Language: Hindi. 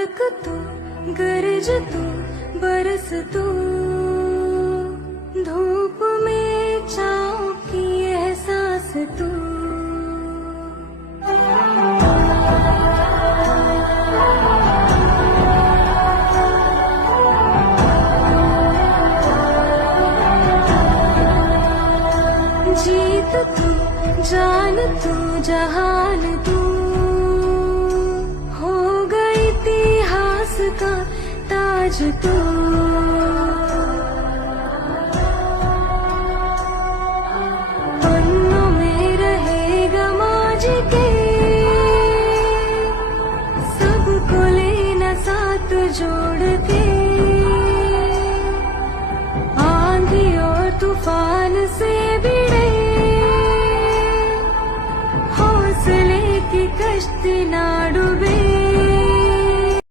धड़क तू, गरज तू, बरस तू, धूप में छाँव की एहसास तू। जीत तू, जान तू, जहान तू, हो गई इतिहास का ताज तू। पन्नों में रहेगा माजी के, सबको लेना साथ जोड़ के।